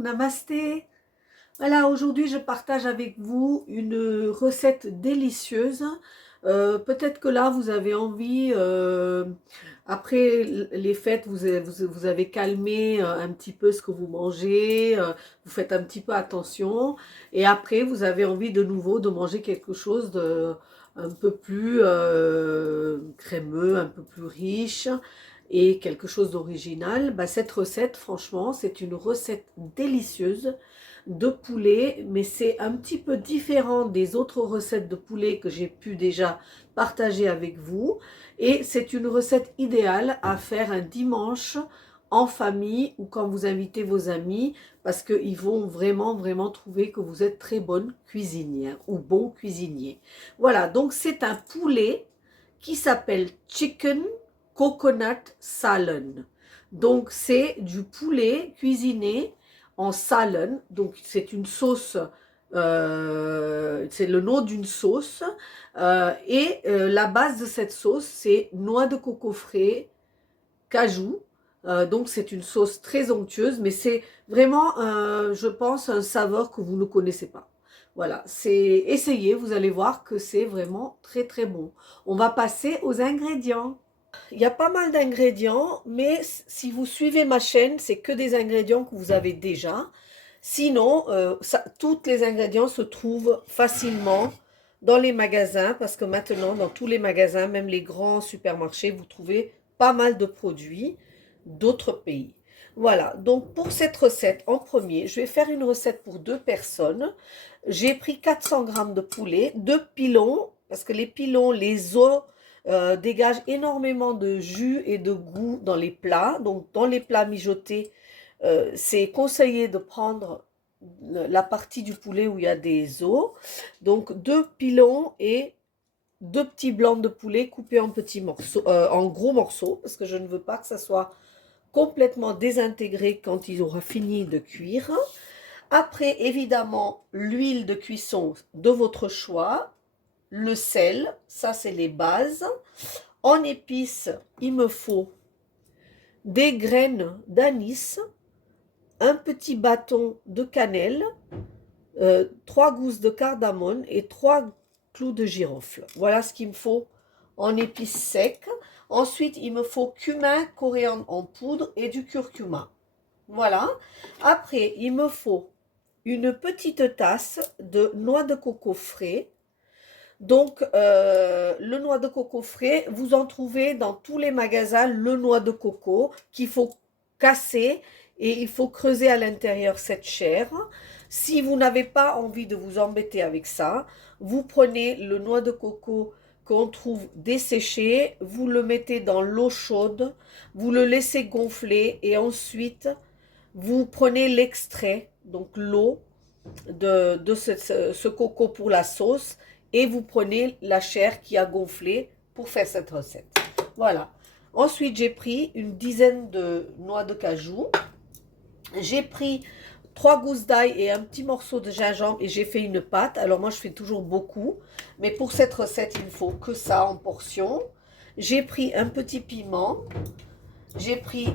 namasté. Voilà, aujourd'hui je partage avec vous une recette délicieuse. Peut-être que là vous avez envie, après les fêtes, vous avez calmé un petit peu ce que vous mangez, vous faites un petit peu attention, et après vous avez envie de nouveau de manger quelque chose de un peu plus crémeux, un peu plus riche et quelque chose d'original. Bah, cette recette, franchement, c'est une recette délicieuse de poulet, mais c'est un petit peu différent des autres recettes de poulet que j'ai pu déjà partager avec vous. Et c'est une recette idéale à faire un dimanche en famille ou quand vous invitez vos amis, parce qu'ils vont vraiment trouver que vous êtes très bonne cuisinière ou bon cuisinier. Voilà, donc c'est un poulet qui s'appelle Chicken Coconut Salen. Donc c'est du poulet cuisiné en salen, donc c'est une sauce, c'est le nom d'une sauce, la base de cette sauce, c'est noix de coco frais, cajou, donc c'est une sauce très onctueuse, mais c'est vraiment, je pense, un saveur que vous ne connaissez pas. Voilà, essayez, vous allez voir que c'est vraiment très bon. On va passer aux ingrédients. Il y a pas mal d'ingrédients, mais si vous suivez ma chaîne, c'est que des ingrédients que vous avez déjà. Sinon, tous les ingrédients se trouvent facilement dans les magasins, parce que maintenant, dans tous les magasins, même les grands supermarchés, vous trouvez pas mal de produits d'autres pays. Voilà, donc pour cette recette, en premier, je vais faire une recette pour 2 personnes. J'ai pris 400 g de poulet, 2 pilons, parce que les pilons, les os, dégagent énormément de jus et de goût dans les plats. Donc dans les plats mijotés, c'est conseillé de prendre la partie du poulet où il y a des os. Donc 2 pilons et 2 petits blancs de poulet coupés en petits morceaux, en gros morceaux, parce que je ne veux pas que ça soit complètement désintégré quand il aura fini de cuire. Après, évidemment, l'huile de cuisson de votre choix, le sel, ça c'est les bases. En épices, il me faut des graines d'anis, un petit bâton de cannelle, 3 gousses de cardamome et 3 clous de girofle. Voilà ce qu'il me faut en épices secs. Ensuite, il me faut cumin, coriandre en poudre et du curcuma. Voilà. Après, il me faut une petite tasse de noix de coco frais. Donc, le noix de coco frais, vous en trouvez dans tous les magasins, le noix de coco qu'il faut casser et il faut creuser à l'intérieur cette chair. Si vous n'avez pas envie de vous embêter avec ça, vous prenez le noix de coco qu'on trouve desséché, vous le mettez dans l'eau chaude, vous le laissez gonfler et ensuite vous prenez l'extrait, donc l'eau de ce coco pour la sauce, et vous prenez la chair qui a gonflé pour faire cette recette. Voilà. Ensuite, j'ai pris une dizaine de noix de cajou. J'ai pris 3 gousses d'ail et un petit morceau de gingembre et j'ai fait une pâte. Alors moi, je fais toujours beaucoup, mais pour cette recette, il ne faut que ça en portion. J'ai pris un petit piment. J'ai pris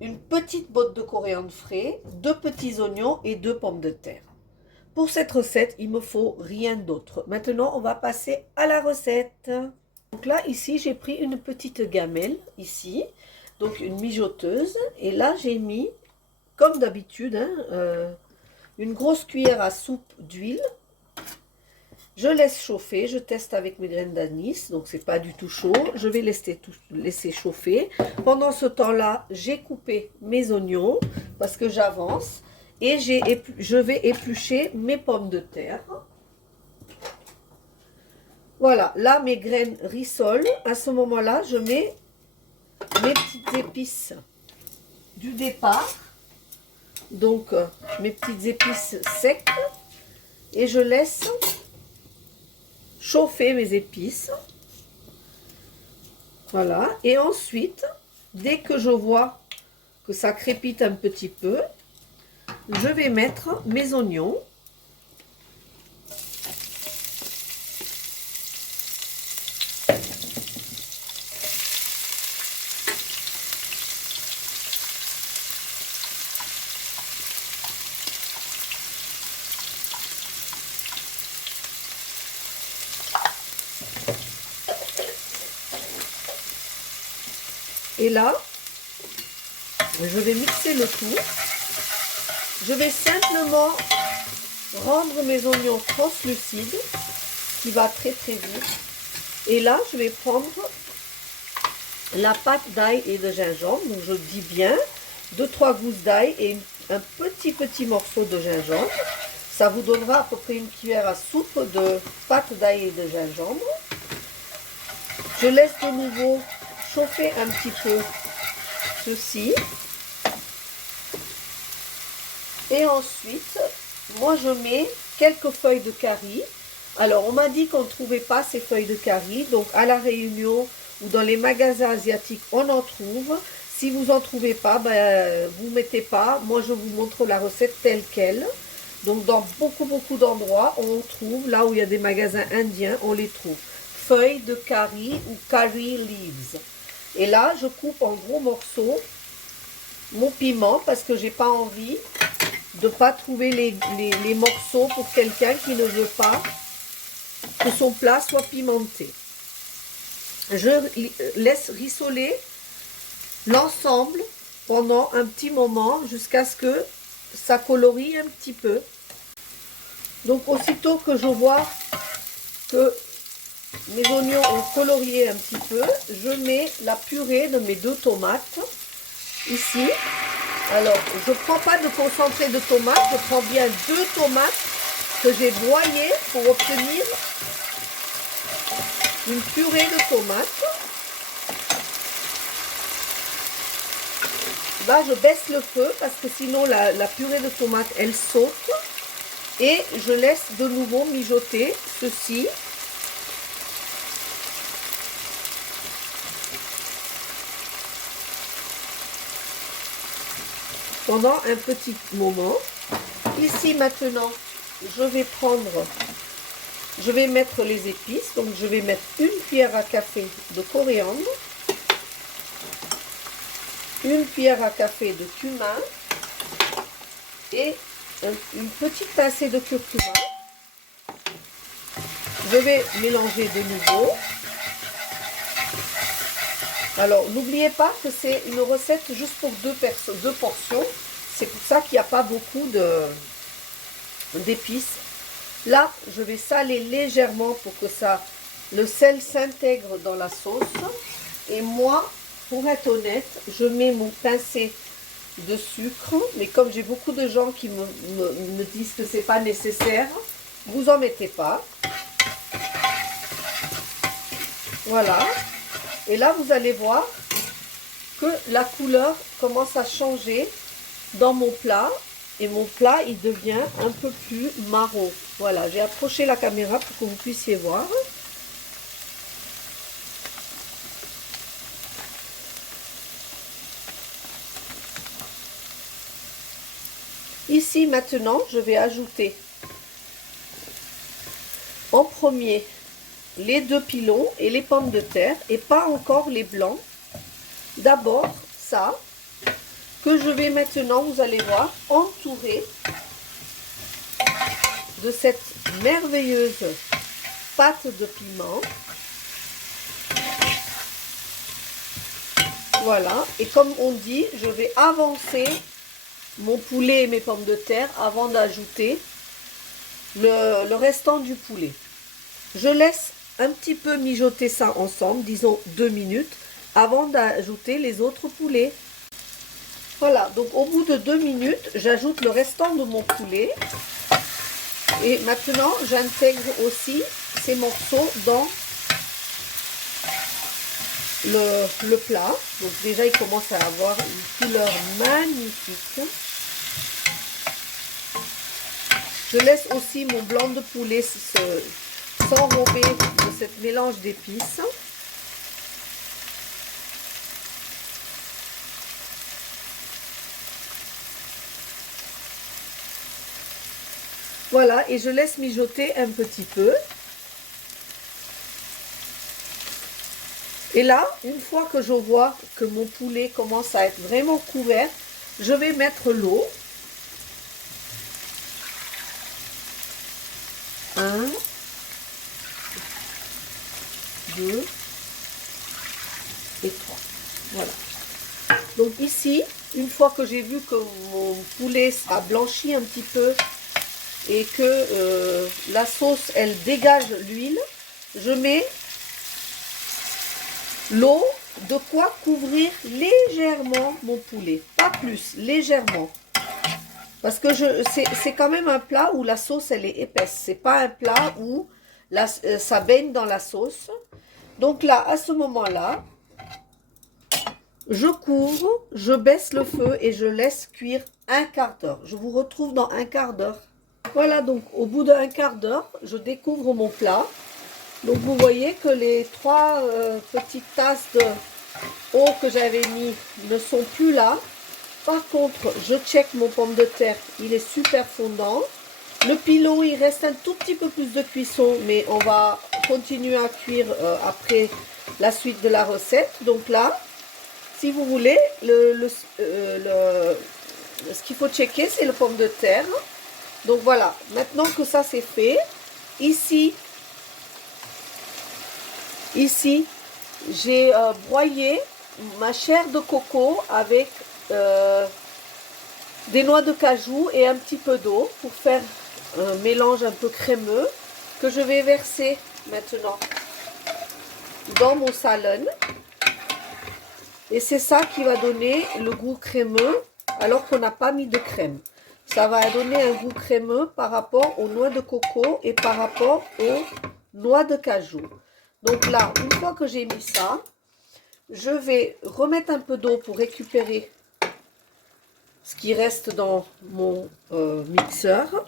une petite botte de coriandre frais, 2 petits oignons et 2 pommes de terre. Pour cette recette, il me faut rien d'autre. Maintenant, on va passer à la recette. Donc là, ici, j'ai pris une petite gamelle, ici, donc une mijoteuse. Et là, j'ai mis, comme d'habitude, une grosse cuillère à soupe d'huile. Je laisse chauffer, je teste avec mes graines d'anis, donc c'est pas du tout chaud. Je vais laisser chauffer. Pendant ce temps-là, j'ai coupé mes oignons parce que j'avance. Et je vais éplucher mes pommes de terre. Voilà, là mes graines rissolent. À ce moment-là, je mets mes petites épices du départ. Donc, mes petites épices secs. Et je laisse chauffer mes épices. Voilà. Et ensuite, dès que je vois que ça crépite un petit peu, je vais mettre mes oignons. Et là, je vais mixer le tout. Je vais simplement rendre mes oignons translucides, qui va très très vite. Et là, je vais prendre la pâte d'ail et de gingembre. Donc je dis bien 2-3 gousses d'ail et un petit morceau de gingembre. Ça vous donnera à peu près une cuillère à soupe de pâte d'ail et de gingembre. Je laisse de nouveau chauffer un petit peu ceci. Et ensuite, moi je mets quelques feuilles de curry. Alors on m'a dit qu'on ne trouvait pas ces feuilles de curry. Donc à La Réunion ou dans les magasins asiatiques, on en trouve. Si vous n'en trouvez pas, ben, vous ne mettez pas. Moi je vous montre la recette telle qu'elle. Donc dans beaucoup d'endroits, on trouve, là où il y a des magasins indiens, on les trouve. Feuilles de curry ou curry leaves. Et là, je coupe en gros morceaux mon piment parce que j'ai pas envie de ne pas trouver les morceaux pour quelqu'un qui ne veut pas que son plat soit pimenté. Je laisse rissoler l'ensemble pendant un petit moment jusqu'à ce que ça colorie un petit peu. Donc aussitôt que je vois que mes oignons ont colorié un petit peu, je mets la purée de mes 2 tomates ici. Alors, je ne prends pas de concentré de tomates, je prends bien 2 tomates que j'ai broyées pour obtenir une purée de tomates. Là, je baisse le feu parce que sinon la purée de tomates, elle saute. Et je laisse de nouveau mijoter ceci. Pendant un petit moment. Ici maintenant, je vais mettre les épices. Donc je vais mettre une cuillère à café de coriandre, une cuillère à café de cumin et une petite pincée de curcuma. Je vais mélanger de nouveau. Alors n'oubliez pas que c'est une recette juste pour deux portions. C'est pour ça qu'il n'y a pas beaucoup d'épices. Là, je vais saler légèrement pour que le sel s'intègre dans la sauce. Et moi, pour être honnête, je mets mon pincé de sucre. Mais comme j'ai beaucoup de gens qui me disent que c'est pas nécessaire, vous en mettez pas. Voilà. Et là, vous allez voir que la couleur commence à changer dans mon plat. Et mon plat, il devient un peu plus marron. Voilà, j'ai approché la caméra pour que vous puissiez voir. Ici, maintenant, je vais ajouter en premier les 2 pilons et les pommes de terre et pas encore les blancs. D'abord, ça, que je vais maintenant, vous allez voir, entourer de cette merveilleuse pâte de piment. Voilà, et comme on dit, je vais avancer mon poulet et mes pommes de terre avant d'ajouter le restant du poulet. Je laisse un petit peu mijoter ça ensemble, disons 2 minutes, avant d'ajouter les autres poulets. Voilà, donc au bout de 2 minutes, j'ajoute le restant de mon poulet. Et maintenant, j'intègre aussi ces morceaux dans le plat. Donc déjà, il commence à avoir une couleur magnifique. Je laisse aussi mon blanc de poulet s'enrober de cette mélange d'épices. Voilà, et je laisse mijoter un petit peu. Et là, une fois que je vois que mon poulet commence à être vraiment couvert, je vais mettre l'eau. 1, 2 et 3. Voilà. Donc ici, une fois que j'ai vu que mon poulet a blanchi un petit peu et que la sauce, elle dégage l'huile, je mets l'eau, de quoi couvrir légèrement mon poulet. Pas plus, légèrement. Parce que c'est quand même un plat où la sauce, elle est épaisse. C'est pas un plat où ça baigne dans la sauce. Donc là, à ce moment-là, je couvre, je baisse le feu et je laisse cuire un quart d'heure. Je vous retrouve dans un quart d'heure. Voilà, donc au bout d'un quart d'heure, je découvre mon plat. Donc vous voyez que les trois petites tasses d'eau que j'avais mis ne sont plus là. Par contre, je check mon pomme de terre, il est super fondant. Le pilon, il reste un tout petit peu plus de cuisson, mais on va continuer à cuire après la suite de la recette. Donc là, si vous voulez, ce qu'il faut checker, c'est le pomme de terre. Donc voilà, maintenant que ça c'est fait, ici, j'ai broyé ma chair de coco avec des noix de cajou et un petit peu d'eau pour faire un mélange un peu crémeux que je vais verser maintenant dans mon salon. Et c'est ça qui va donner le goût crémeux alors qu'on n'a pas mis de crème. Ça va donner un goût crémeux par rapport aux noix de coco et par rapport aux noix de cajou. Donc là, une fois que j'ai mis ça, je vais remettre un peu d'eau pour récupérer ce qui reste dans mon mixeur.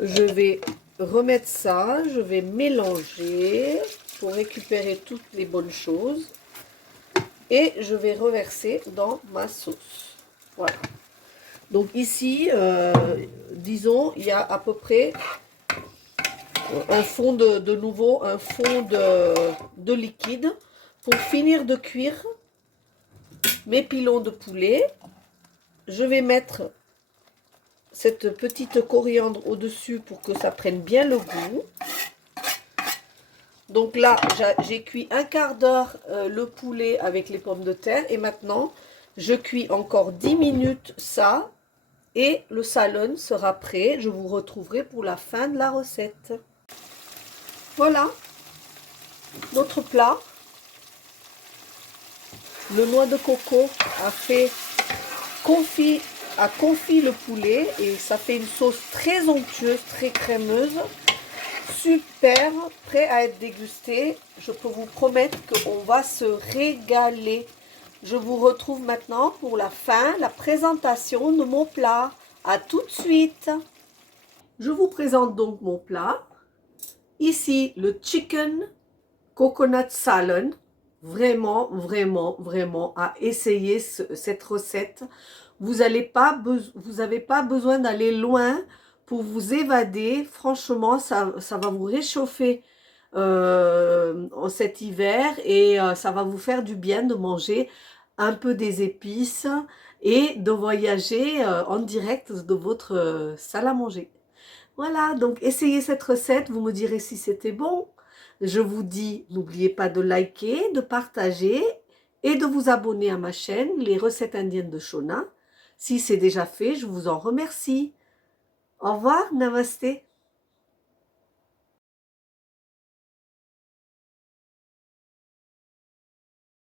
Je vais remettre ça, je vais mélanger pour récupérer toutes les bonnes choses. Et je vais reverser dans ma sauce. Voilà. Donc ici, disons, il y a à peu près un fond de nouveau, un fond de liquide pour finir de cuire mes pilons de poulet. Je vais mettre cette petite coriandre au-dessus pour que ça prenne bien le goût. Donc là, j'ai cuit un quart d'heure le poulet avec les pommes de terre. Et maintenant, je cuis encore 10 minutes ça. Et le salon sera prêt. Je vous retrouverai pour la fin de la recette. Voilà, notre plat. Le noix de coco a confit le poulet. Et ça fait une sauce très onctueuse, très crémeuse. Super, prêt à être dégusté. Je peux vous promettre qu'on va se régaler. Je vous retrouve maintenant pour la fin, la présentation de mon plat. À tout de suite. Je vous présente donc mon plat. Ici, le chicken coconut salad. Vraiment, vraiment, vraiment à essayer cette recette. Vous n'avez pas besoin d'aller loin pour vous évader. Franchement, ça va vous réchauffer en cet hiver et ça va vous faire du bien de manger un peu des épices et de voyager en direct de votre salle à manger. Voilà, donc essayez cette recette, vous me direz si c'était bon. Je vous dis, n'oubliez pas de liker, de partager et de vous abonner à ma chaîne, les recettes indiennes de Shona. Si c'est déjà fait, je vous en remercie. Au revoir, namasté.